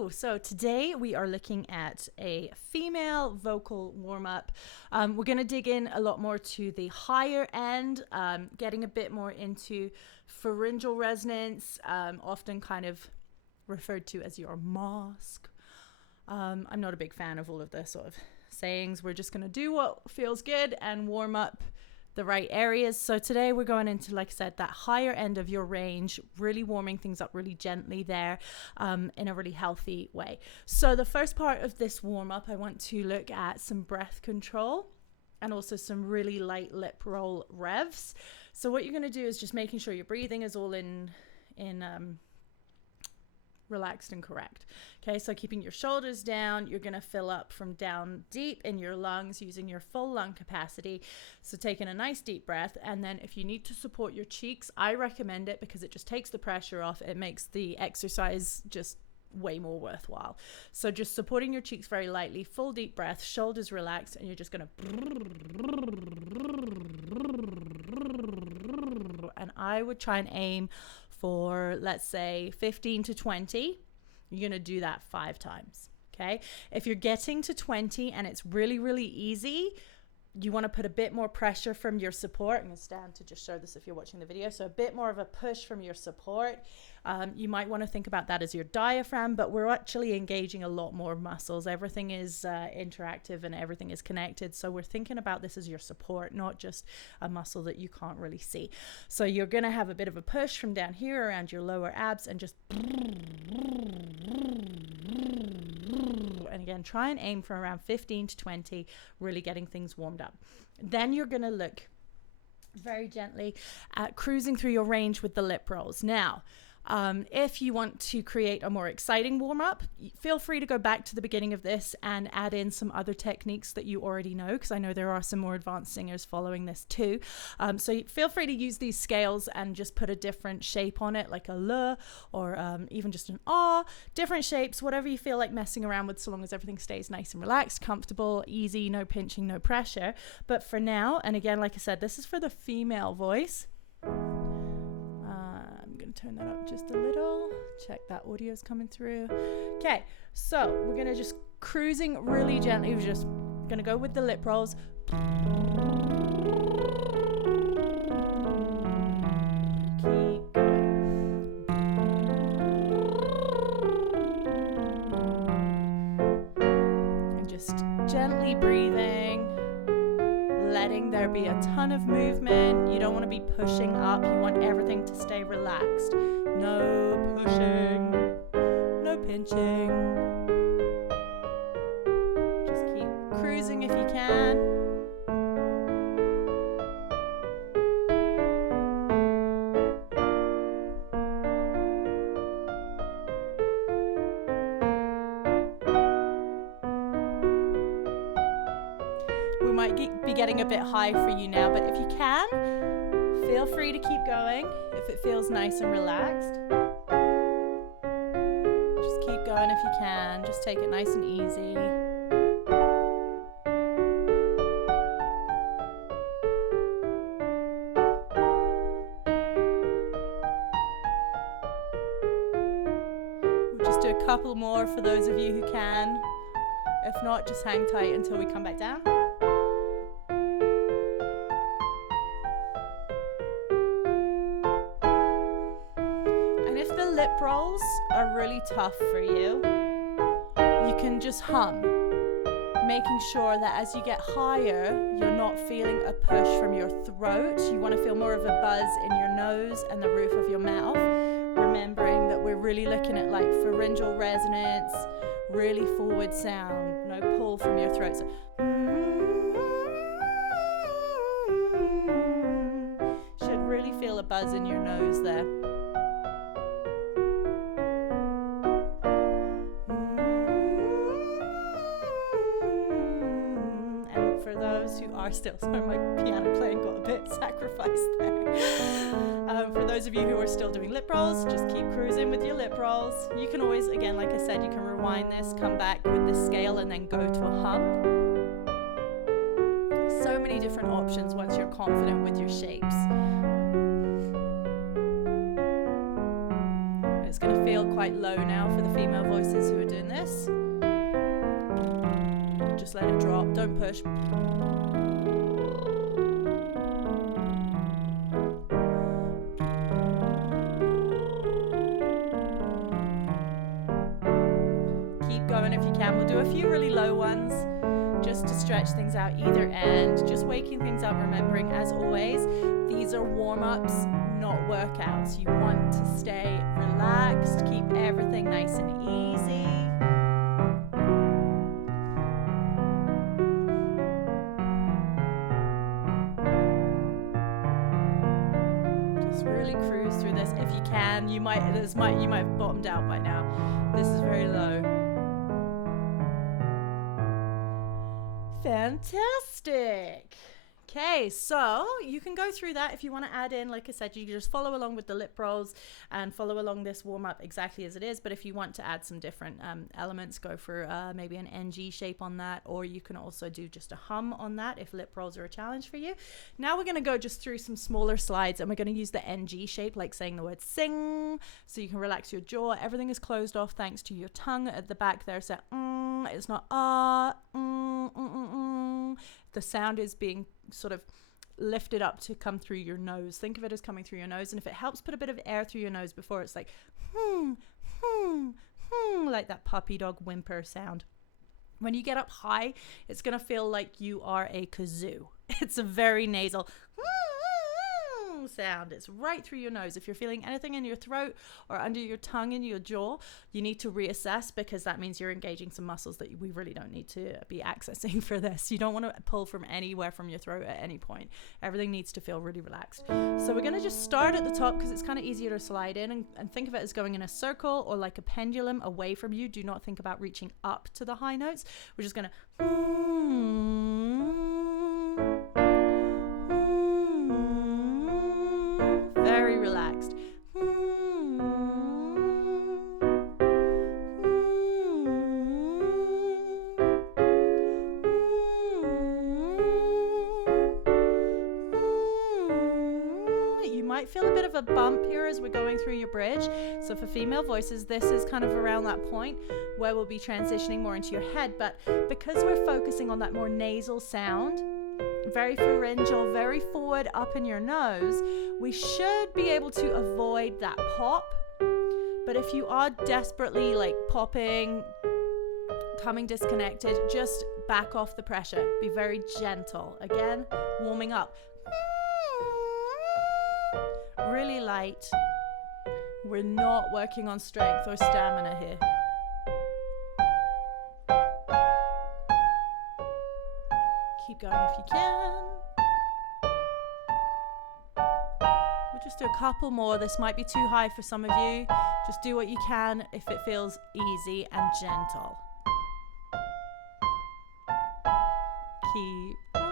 Hello. So today we are looking at a female vocal warm-up. We're going to dig in a lot more to the higher end, getting a bit more into pharyngeal resonance, often kind of referred to as your mask. I'm not a big fan of all of the sort of sayings. We're just going to do what feels good and warm up the right areas. So today we're going into, like I said, that higher end of your range, really warming things up really gently there, in a really healthy way. So the first part of this warm up, I want to look at some breath control and also some really light lip roll revs. So what you're going to do is just making sure your breathing is all in relaxed and correct. Okay, so keeping your shoulders down, you're going to fill up from down deep in your lungs using your full lung capacity. So taking a nice deep breath, and then if you need to support your cheeks, I recommend it because it just takes the pressure off. It makes the exercise just way more worthwhile. So just supporting your cheeks very lightly, full deep breath, shoulders relaxed, and you're just going to, and I would try and aim for, let's say, 15 to 20. You're going to do that 5 times. Okay. If you're getting to 20 and it's really, really easy, you want to put a bit more pressure from your support. I'm going to stand to just show this if you're watching the video. So a bit more of a push from your support. You might want to think about that as your diaphragm, but we're actually engaging a lot more muscles. Everything is interactive and everything is connected. So we're thinking about this as your support, not just a muscle that you can't really see. So you're going to have a bit of a push from down here around your lower abs and just, and again, try and aim for around 15 to 20, really getting things warmed up. Then you're going to look very gently at cruising through your range with the lip rolls. Now, if you want to create a more exciting warm-up, feel free to go back to the beginning of this and add in some other techniques that you already know, because I know there are some more advanced singers following this too. So feel free to use these scales and just put a different shape on it, like a L or even just an ah, different shapes, whatever you feel like messing around with, so long as everything stays nice and relaxed, comfortable, easy, no pinching, no pressure. But for now, and again, like I said, this is for the female voice. Turn that up just a little, check that audio is coming through. Okay, so we're gonna just cruising really gently. We're just gonna go with the lip rolls. Keep going. And just gently breathing, letting there be a ton of movement. You don't want to be pushing up. You want everything to stay relaxed. No pushing, no pinching. Just keep cruising if you can. We might be getting a bit high for you now, but if you can, feel free to keep going if it feels nice and relaxed. Just keep going if you can. Just take it nice and easy. We'll just do a couple more for those of you who can. If not, just hang tight until we come back down. Lip rolls are really tough for you. You can just hum, making sure that as you get higher, you're not feeling a push from your throat. You want to feel more of a buzz in your nose and the roof of your mouth, remembering that we're really looking at like pharyngeal resonance, really forward sound, no pull from your throat. So, should really feel a buzz in your nose there. Who are still, sorry, my piano playing got a bit sacrificed there. For those of you who are still doing lip rolls, just keep cruising with your lip rolls. You can always, again, like I said, you can rewind this, come back with the scale and then go to a hum. So many different options once you're confident with your shapes. It's going to feel quite low now for the female voices who are doing this. Just let it drop, don't push. Keep going if you can. We'll do a few really low ones just to stretch things out either end, just waking things up, remembering as always, these are warm-ups, not workouts. You want to stay relaxed, keep everything nice and easy. Just really cruise through this if you can. You might have bottomed out by now. This is very low. Fantastic. Okay, so you can go through that if you want to add in, like I said, you can just follow along with the lip rolls and follow along this warm up exactly as it is. But if you want to add some different elements, go for maybe an NG shape on that, or you can also do just a hum on that if lip rolls are a challenge for you. Now we're going to go just through some smaller slides, and we're going to use the NG shape, like saying the word sing, so you can relax your jaw. Everything is closed off thanks to your tongue at the back there. So it's not the sound is being sort of lifted up to come through your nose. Think of it as coming through your nose, and if it helps, put a bit of air through your nose before it's like like that puppy dog whimper sound. When you get up high, it's going to feel like you are a kazoo. It's a very nasal sound. It's right through your nose. If you're feeling anything in your throat or under your tongue in your jaw, you need to reassess, because that means you're engaging some muscles that we really don't need to be accessing for this. You don't want to pull from anywhere from your throat at any point. Everything needs to feel really relaxed. So we're going to just start at the top because it's kind of easier to slide in, and think of it as going in a circle or like a pendulum away from you. Do not think about reaching up to the high notes. We're just going to very relaxed. You might feel a bit of a bump here as we're going through your bridge. So for female voices, this is kind of around that point where we'll be transitioning more into your head. But because we're focusing on that more nasal sound, very pharyngeal, very forward up in your nose, we should be able to avoid that pop. But if you are desperately like popping, coming disconnected, just back off the pressure. Be very gentle. Again, warming up. Really light. We're not working on strength or stamina here. Keep going if you can. We'll just do a couple more. This might be too high for some of you. Just do what you can if it feels easy and gentle. Keep going.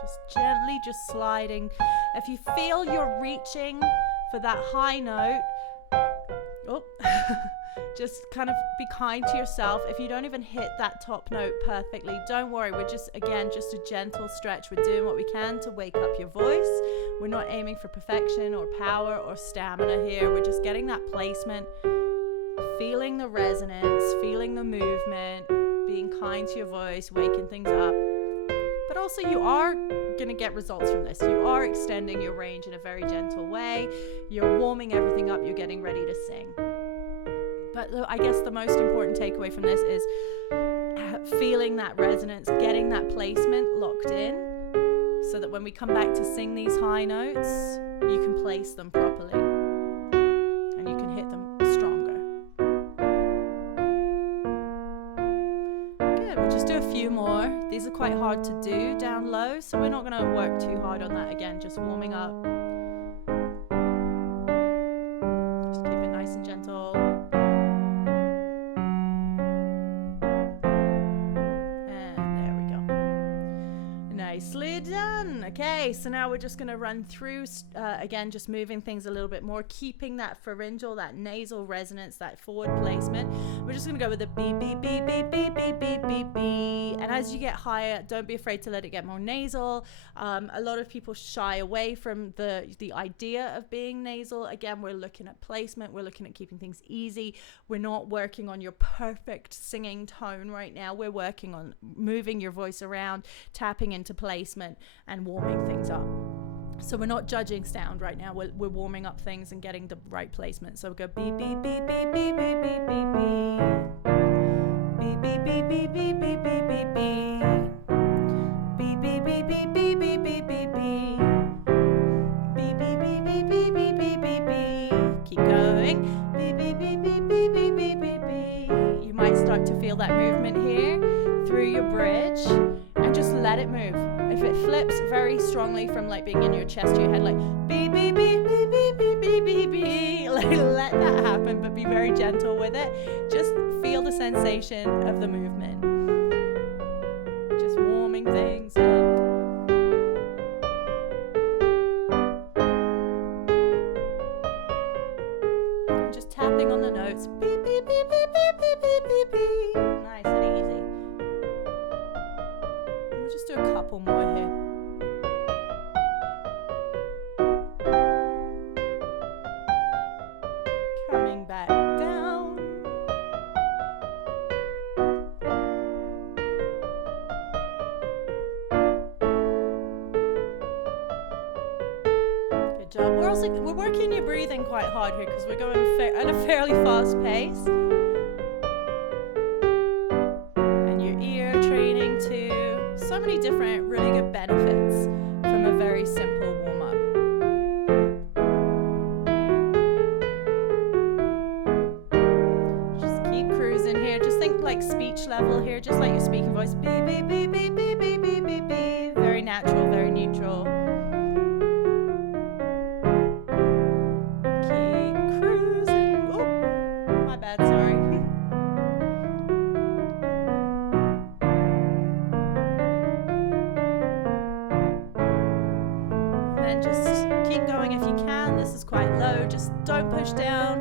Just gently, just sliding. If you feel you're reaching for that high note, just kind of be kind to yourself. If you don't even hit that top note perfectly, don't worry. We're just, again, just a gentle stretch. We're doing what we can to wake up your voice. We're not aiming for perfection or power or stamina here. We're just getting that placement, feeling the resonance, feeling the movement, being kind to your voice, waking things up. But also you are going to get results from this. You are extending your range in a very gentle way. You're warming everything up. You're getting ready to sing. But I guess the most important takeaway from this is feeling that resonance, getting that placement locked in, so that when we come back to sing these high notes, you can place them properly and you can hit them stronger. Good. We'll just do a few more. These are quite hard to do down low, so we're not going to work too hard on that. Again, just warming up. Just keep it nice and gentle. Nicely done. Okay, so now we're just going to run through, again, just moving things a little bit more, keeping that pharyngeal, that nasal resonance, that forward placement. We're just going to go with a B, B, B, B, B, B, B, B, B. And as you get higher, don't be afraid to let it get more nasal. A lot of people shy away from the idea of being nasal. Again, we're looking at placement. We're looking at keeping things easy. We're not working on your perfect singing tone right now. We're working on moving your voice around, tapping into placement and warming things up. So we're not judging sound right now. We're warming up things and getting the right placement. So we go B, B, B, B, B, B, B, B, B. B, B, B, B, B, B, B, B, B. B, B, B, B, B, B, B, B, B. B, B, B, B, B, B, B, B, B. Keep going. B, B, B, B, B, B, B, B, B. You might start to feel that movement here through your bridge, and just let it move. If it flips very strongly from like being in your chest to your head, like B, B, B, B, B, B, B, B, B, like let that happen, but be very gentle with it. Just feel the sensation of the movement. Just warming things up. Just tapping on the notes. Beep, beep, beep, beep, beep, beep, beep, beep, beep. Nice and easy. We'll just do a couple more here. Coming back down. Good job. We're working your breathing quite hard here because we're going at a fairly fast pace. And your ear training too. So many different really good benefits from a very simple warm-up. Just keep cruising here. Just think like speech level here, just like your speaking voice. Beep, beep, beep, beep, beep, beep, beep, beep, beep. Very natural, very neutral. Keep cruising. Oh, my bad, sorry. And just keep going if you can. This is quite low. Just don't push down.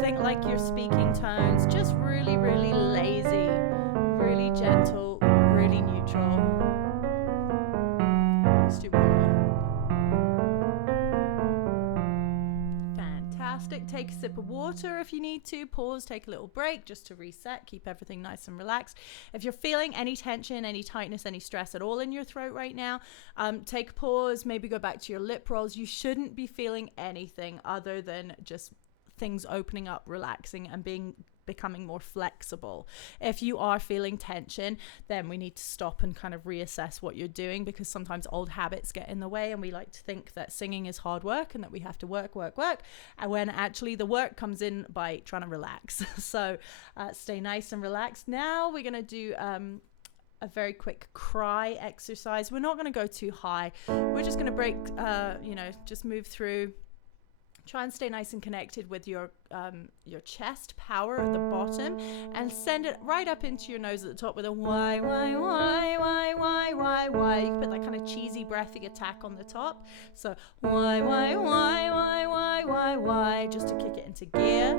Think like you're speaking tones. Just really, really lazy, really gentle, really neutral. Let's do one more. Fantastic. Take a sip of water if you need to. Pause, take a little break just to reset. Keep everything nice and relaxed. If you're feeling any tension, any tightness, any stress at all in your throat right now, take a pause, maybe go back to your lip rolls. You shouldn't be feeling anything other than just things opening up, relaxing, and becoming more flexible. If you are feeling tension, then we need to stop and kind of reassess what you're doing, because sometimes old habits get in the way and we like to think that singing is hard work and that we have to work, and when actually the work comes in by trying to relax. So stay nice and relaxed. Now we're going to do a very quick cry exercise. We're not going to go too high. We're just going to break, just move through. Try and stay nice and connected with your chest power at the bottom, and send it right up into your nose at the top with a why, why, why, why, why, why, why. You can put that kind of cheesy breathy attack on the top. So why, why, why, why, why, why, why, just to kick it into gear.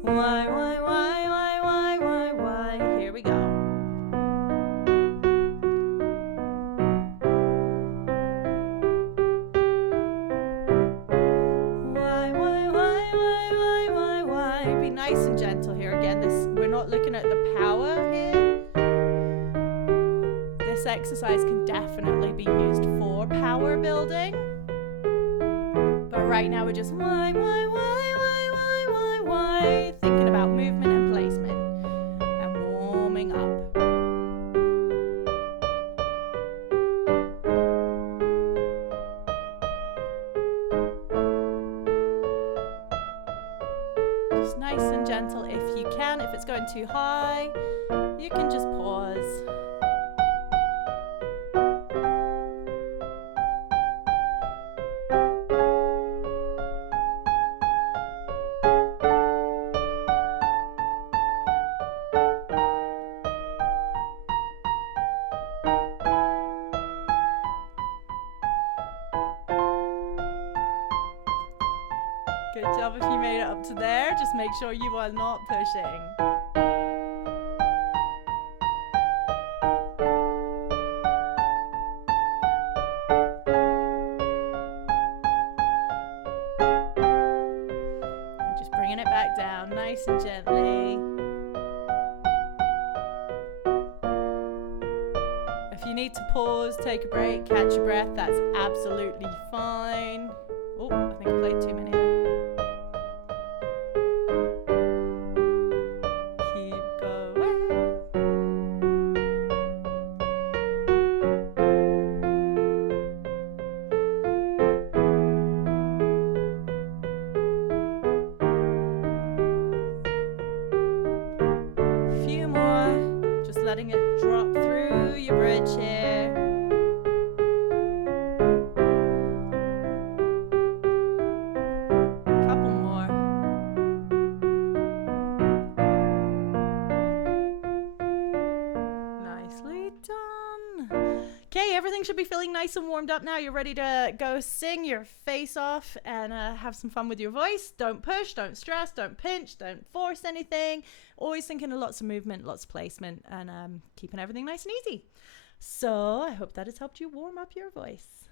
Why, why, why, why, why, why, why. Here we go. Nice and gentle here. Again, we're not looking at the power here. This exercise can definitely be used for power building, but right now we're just why, thinking about movement and placement and warming up. Nice and gentle if you can. If it's going too high, you can just pause. Good job if you made it up to there. Just make sure you are not pushing. And just bringing it back down nice and gently. If you need to pause, take a break, catch your breath, that's absolutely fine. Oh, I think I played too many there. Keep going. A few more, just letting it drop through your bridge here. Couple more. Nicely done. Okay, everything should be feeling nice and warmed up now. You're ready to go sing your face off and have some fun with your voice. Don't push, don't stress, don't pinch, don't force anything. Always thinking of lots of movement, lots of placement, and keeping everything nice and easy. So I hope that has helped you warm up your voice.